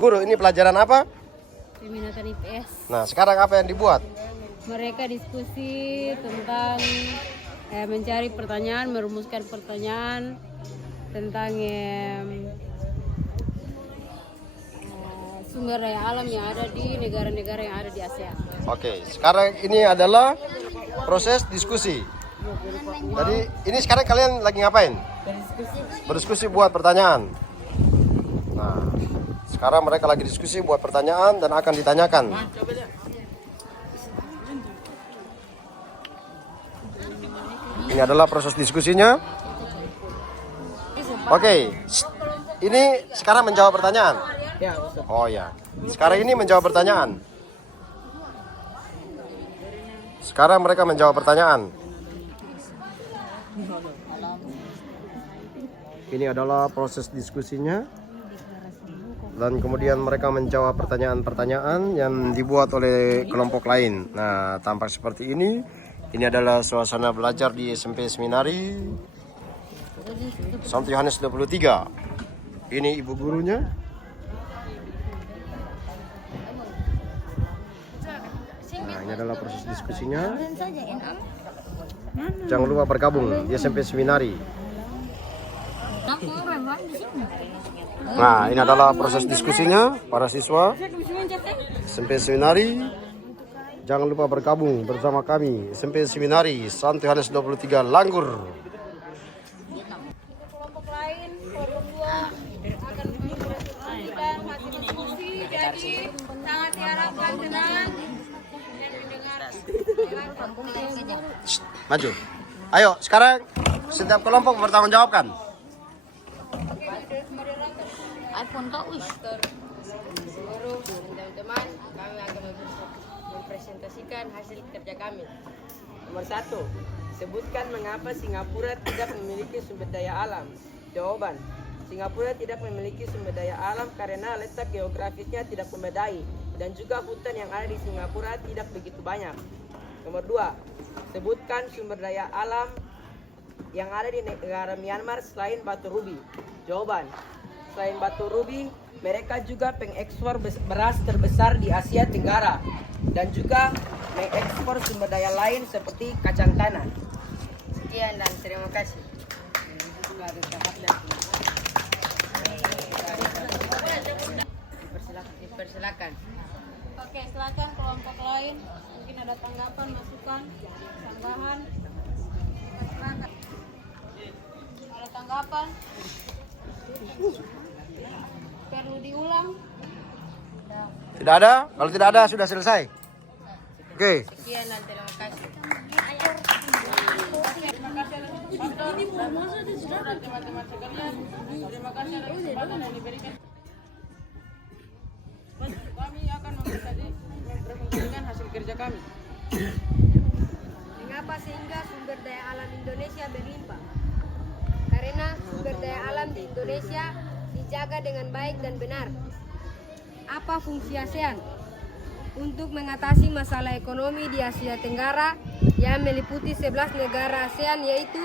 Guru, ini pelajaran apa? Peminatan IPS. Nah, sekarang apa yang dibuat? Mereka diskusi tentang mencari pertanyaan, merumuskan pertanyaan tentang sumber daya alam yang ada di negara-negara yang ada di ASEAN. Oke, sekarang ini adalah proses diskusi. Jadi ini sekarang kalian lagi ngapain? Berdiskusi buat pertanyaan. Nah, sekarang mereka lagi diskusi buat pertanyaan dan akan ditanyakan. Ini adalah proses diskusinya. Oke, ini sekarang menjawab pertanyaan. Oh ya, sekarang ini menjawab pertanyaan. Sekarang mereka menjawab pertanyaan. Ini adalah proses diskusinya. Dan kemudian mereka menjawab pertanyaan-pertanyaan yang dibuat oleh kelompok lain. Nah, tampak seperti ini. Ini adalah suasana belajar di SMP Seminari Santo Yohanes 23. Ini ibu gurunya. Nah, ini adalah proses diskusinya. Jangan lupa bergabung di SMP Seminari. Nah, ini adalah proses diskusinya para siswa SMP Seminari. Jangan lupa bergabung bersama kami SMP Seminari Santo Yohanes 23 Langgur. Kelompok lain, kelompok 2 akan mempresentasikan hasil diskusi. Jadi sangat diharapkan tenang dan mendengar. Maju. Ayo, sekarang setiap kelompok bertanggung jawabkan. iPhone tak wis. Guru dan teman-teman, kami akan mempresentasikan hasil kerja kami. Nomor 1. Sebutkan mengapa Singapura tidak memiliki sumber daya alam. Jawaban. Singapura tidak memiliki sumber daya alam karena letak geografisnya tidak memadai dan juga hutan yang ada di Singapura tidak begitu banyak. Nomor 2. Sebutkan sumber daya alam yang ada di negara Myanmar selain batu rubi. Jawaban. Selain batu rubi, mereka juga pengekspor beras terbesar di Asia Tenggara dan juga mengekspor sumber daya lain seperti kacang tanah. Sekian dan terima kasih. Dipersilakan. Oke, silakan kelompok lain. Mungkin ada tanggapan, masukan, sanggahan. Silakan. Ada tanggapan? Perlu diulang? Tidak ada? Kalau tidak ada sudah selesai. Oke. Sekian dan terima kasih. Terima kasih atas kesempatan. Dan teman-teman sekalian, terima kasih atas kesempatan yang diberikan. Kami akan mempresentasikan hasil kerja kami. Mengapa sehingga sumber daya alam Indonesia berlimpah? Karena sumber daya alam di Indonesia dijaga dengan baik dan benar. Apa fungsi ASEAN? Untuk mengatasi masalah ekonomi di Asia Tenggara yang meliputi 11 negara ASEAN yaitu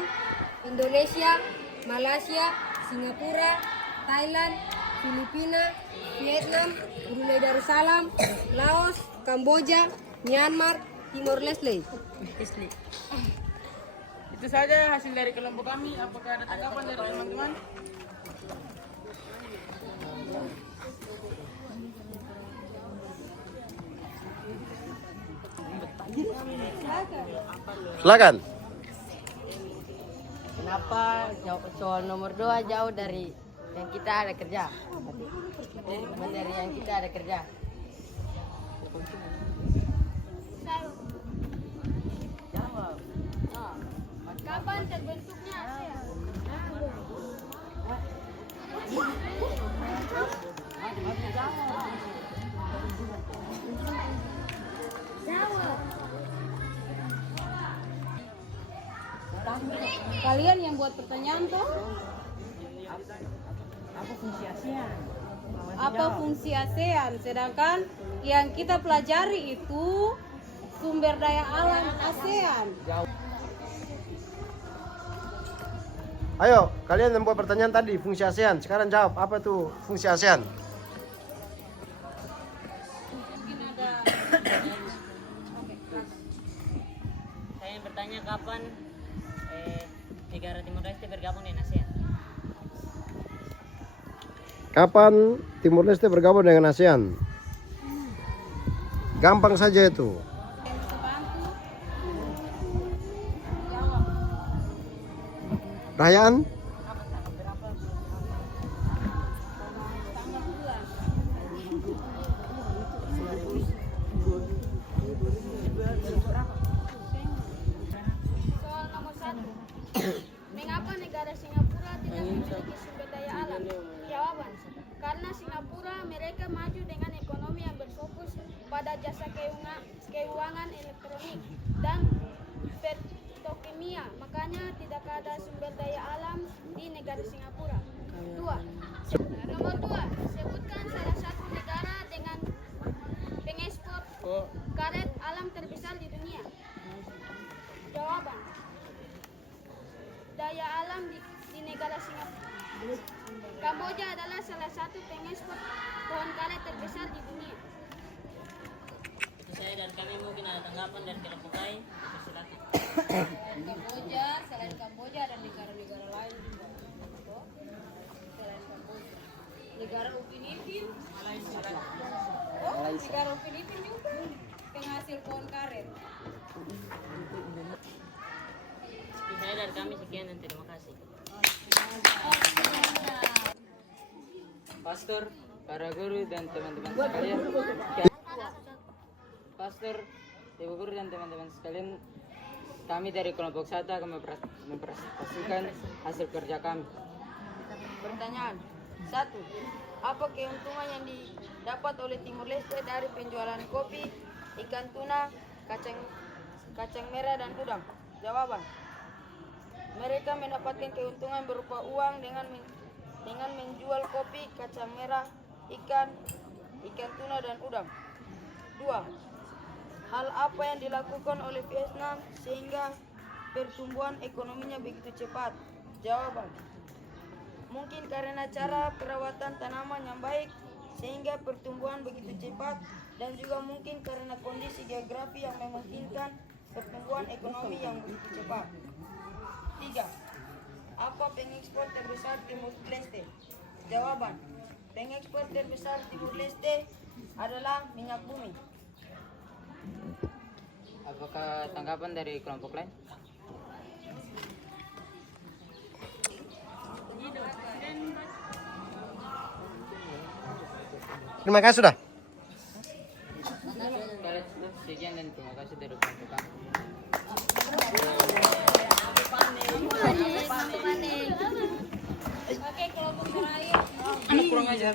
Indonesia, Malaysia, Singapura, Thailand, Filipina, Vietnam, Brunei Darussalam, Laos, Kamboja, Myanmar, Timor Leste. Itu saja hasil dari kelompok kami. Apakah ada tanggapan dari teman-teman? Silakan. Kenapa soal nomor 2 jauh dari yang kita ada kerja? Dari yang kita ada kerja. Jawab. Kapan terbentuknya ASEAN? Kalian yang buat pertanyaan tuh? Apa fungsi ASEAN? Apa fungsi ASEAN? Sedangkan yang kita pelajari itu sumber daya alam ASEAN. Ayo, kalian yang buat pertanyaan tadi fungsi ASEAN. Sekarang jawab, apa tuh fungsi ASEAN? kapan negara Timor Leste bergabung dengan ASEAN? Kapan Timur Leste bergabung dengan ASEAN? Gampang saja itu. Perayaan? Soal nomor 1. Mengapa negara Singapura tidak memiliki sumber daya alam? Jawaban. Karena Singapura mereka maju dengan ekonomi yang berfokus pada jasa keuangan elektronik dan petrokimia. Makanya tidak ada sumber daya alam di negara Singapura. 2. Nomor 2. Sebutkan salah satu negara dengan pengekspor karet alam terbesar di dunia. Jawaban. Daya alam di negara Singapura. Kamboja adalah salah satu pengekspor pohon karet terbesar di dunia. Itu saya dan kami mungkin ada tanggapan dari kelompok lain. Silakan. Kamboja, selain Kamboja ada negara-negara lain juga. Selain Kamboja. Negara Filipina. Oh, negara Filipina juga penghasil pohon karet. Itu saya dari kami sekian dan terima kasih. Pastor, para guru dan teman-teman sekalian. Pastor, ibu guru dan teman-teman sekalian, kami dari kelompok 1 akan mempresentasikan hasil kerja kami. Pertanyaan 1. Apa keuntungan yang didapat oleh Timor Leste dari penjualan kopi, ikan tuna, kacang merah dan udang? Jawaban. Mereka mendapatkan keuntungan berupa uang dengan menjual kopi, kacang merah, ikan tuna dan udang. 2. Hal apa yang dilakukan oleh Vietnam sehingga pertumbuhan ekonominya begitu cepat? Jawaban. Mungkin karena cara perawatan tanaman yang baik sehingga pertumbuhan begitu cepat, dan juga mungkin karena kondisi geografi yang memungkinkan pertumbuhan ekonomi yang begitu cepat. 3. Apa pengekspor terbesar Timur Leste? Jawaban. Pengekspor terbesar Timur Leste adalah minyak bumi. Apakah tanggapan dari kelompok lain? Terima kasih sudah. Sekian dan terima kasih dari kelompok kami. Oke, kelompok terakhir. Anak kurang aja.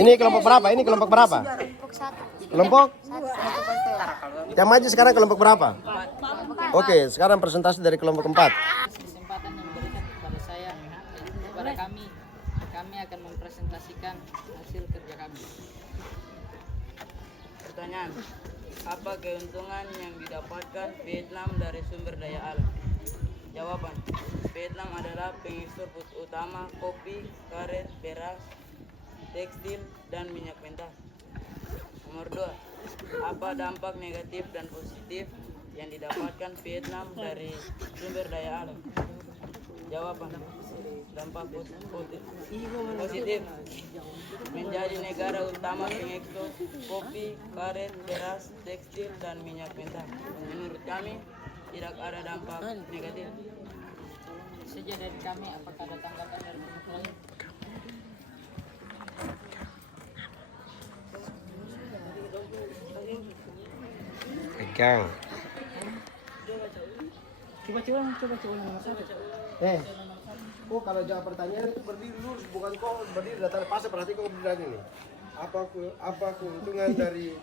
Ini kelompok berapa? Ini kelompok berapa? Kelompok? Yang maju sekarang kelompok berapa? Oke, sekarang presentasi dari kelompok 4. Kesempatan yang diberikan kepada saya dan kepada kami akan mempresentasikan hasil kerja kami. Pertanyaan, apa keuntungan yang didapatkan Vietnam dari sumber daya alam? Jawaban, Vietnam adalah pengekspor utama kopi, karet, beras, tekstil, dan minyak mentah. Nomor 2, apa dampak negatif dan positif yang didapatkan Vietnam dari sumber daya alam? Jawaban, dampak positif, menjadi negara utama pengekspor kopi, karet, beras, tekstil, dan minyak mentah. Menurut kami, tidak ada dampak negatif. Saja dari kami, apakah ada tanggapan dari kelompok lain? Pegang. Coba nomor 1. Kok kalau jawab pertanyaan itu berdiri dulu, bukan kok berdiri datang pasti perhati kok berdiri ini. Apa keuntungan dari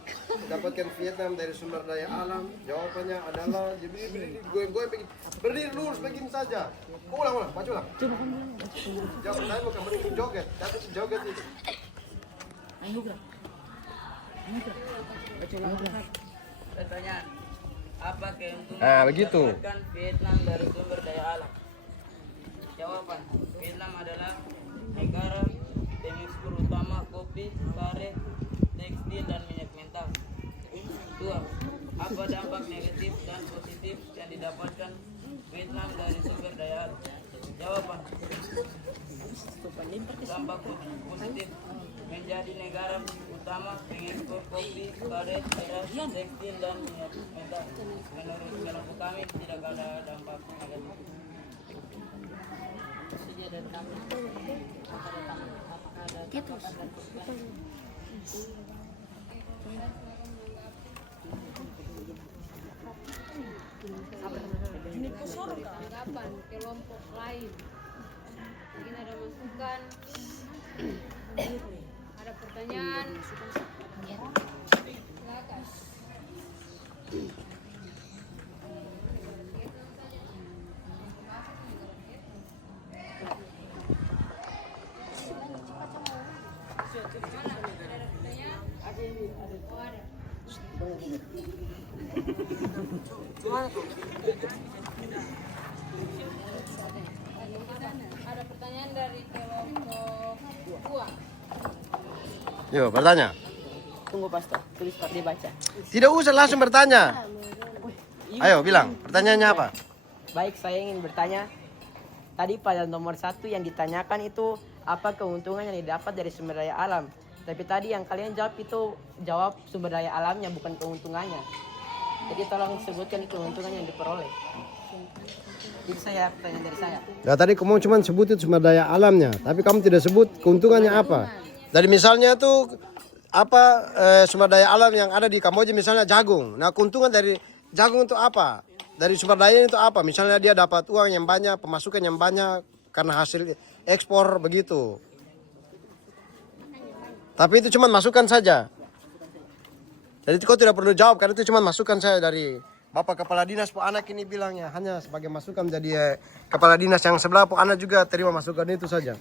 dapatkan Vietnam dari sumber daya alam? Jawabannya adalah berdiri lurus begini saja. Ulang, baca ulang. Jawab pertanyaan bukan berdiri joget, tapi joget itu. Pertanyaan, apa keuntungan Nah, begitu. didapatkan Vietnam dari sumber daya alam? Jawaban, Vietnam adalah negara pengekspor utama kopi, karet, tekstil, dan minyak mentah. 2. Apa dampak negatif dan positif yang didapatkan Vietnam dari sumber daya alam? Jawaban. Dampak positif menjadi negara utama pengekspor kopi, karet, beras, tekstil, dan minyak mentah. Menurut kelompok kami tidak ada dampak negatif. Tanggapan kelompok lain. Mungkin ada masukan. Ada pertanyaan. Silakan. Ada pertanyaan dari kelompok 2. Yo, bertanya. Tunggu pastor, tulis Pak dibaca. Tidak usah langsung bertanya. Ayo bilang, pertanyaannya apa? Baik, saya ingin bertanya. Tadi pada nomor 1 yang ditanyakan itu apa keuntungan yang didapat dari sumber daya alam. Tapi tadi yang kalian jawab itu jawab sumber daya alamnya bukan keuntungannya. Jadi tolong sebutkan keuntungan yang diperoleh. Itu saya pertanyaan dari saya. Ya tadi kamu cuma sebut itu sumber daya alamnya, tapi kamu tidak sebut keuntungannya apa. Dari misalnya tuh apa sumber daya alam yang ada di Kamboja misalnya jagung. Nah keuntungan dari jagung itu apa? Dari sumber daya itu apa? Misalnya dia dapat uang yang banyak, pemasukan yang banyak karena hasil ekspor begitu. Tapi itu cuma masukan saja. Jadi kau tidak perlu jawab karena itu cuma masukan saya dari Bapak Kepala Dinas. Po anak ini bilangnya hanya sebagai masukan jadi Kepala Dinas yang sebelah. Po anak juga terima masukan itu saja.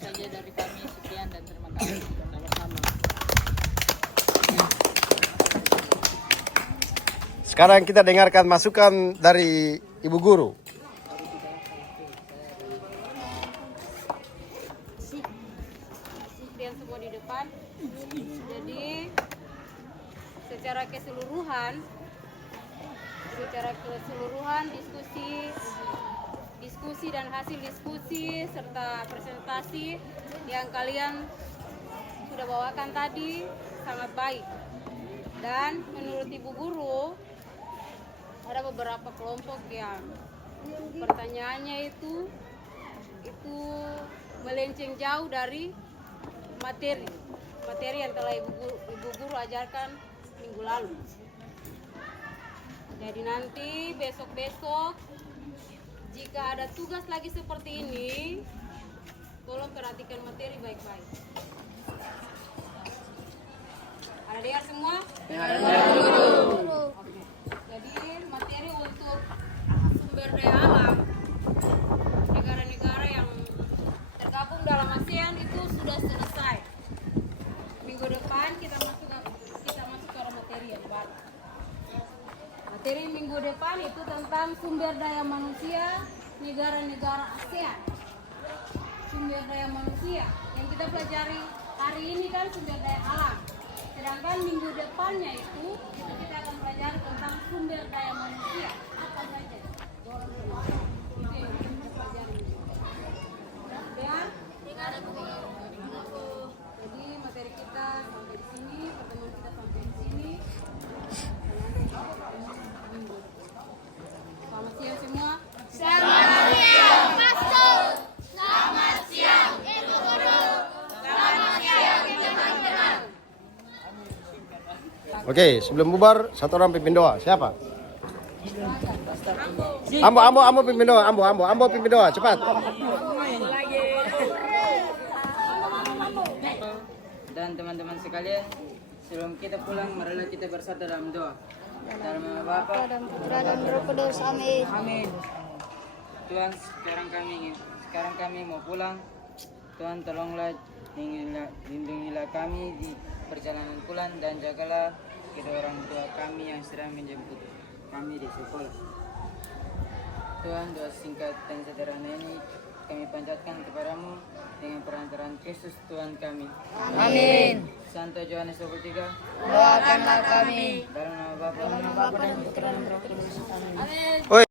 Saja dari kami sekian dan terima kasih. Sama-sama. Sekarang kita dengarkan masukan dari Ibu Guru. Yang semua di depan. Jadi secara keseluruhan diskusi dan hasil diskusi serta presentasi yang kalian sudah bawakan tadi sangat baik. Dan menurut Ibu Guru ada beberapa kelompok yang pertanyaannya itu melenceng jauh dari materi yang telah Ibu Guru ajarkan minggu lalu. Jadi nanti besok-besok jika ada tugas lagi seperti ini, tolong perhatikan materi baik-baik. Ada dengar semua? Oke. Jadi materi untuk sumber daya alam negara-negara yang tergabung dalam ASEAN itu sudah selesai. Minggu depan kita masuk ke materi yang baru. Materi minggu depan itu tentang sumber daya manusia negara-negara ASEAN. Sumber daya manusia yang kita pelajari hari ini kan sumber daya alam. Sedangkan minggu depannya itu kita akan pelajari tentang sumber daya manusia. Apa saja? Itu yang kita pelajari. Ya? Jadi materi kita sampai di sini, pertemuan kita sampai di sini. Selamat siang semua. Selamat siang, Pastor. Selamat siang, Ibu Guru. Selamat siang, teman-teman. Oke, sebelum bubar satu orang pimpin doa. Siapa? Ambo pimpin doa. Ambo pimpin doa. Cepat. Dan teman-teman sekalian, sebelum kita pulang, marilah kita bersatu dalam doa. Dalam nama Bapa Dan Putra dan Roh Kudus. Amin. Amin. Tuhan, sekarang kami mau pulang. Tuhan tolonglah lindungilah kami di perjalanan pulang dan jagalah kedua orang tua kami yang sedang menjemput kami di sekolah. Tuhan, doa singkat dan sederhana ini kami panjatkan kepadamu dengan perantaraan Yesus Tuhan kami. Amin. Santo Yohanes 23, Doakanlah kami. dalam nama Bapa dan Putra dan Roh Kudus. Amin. Oi.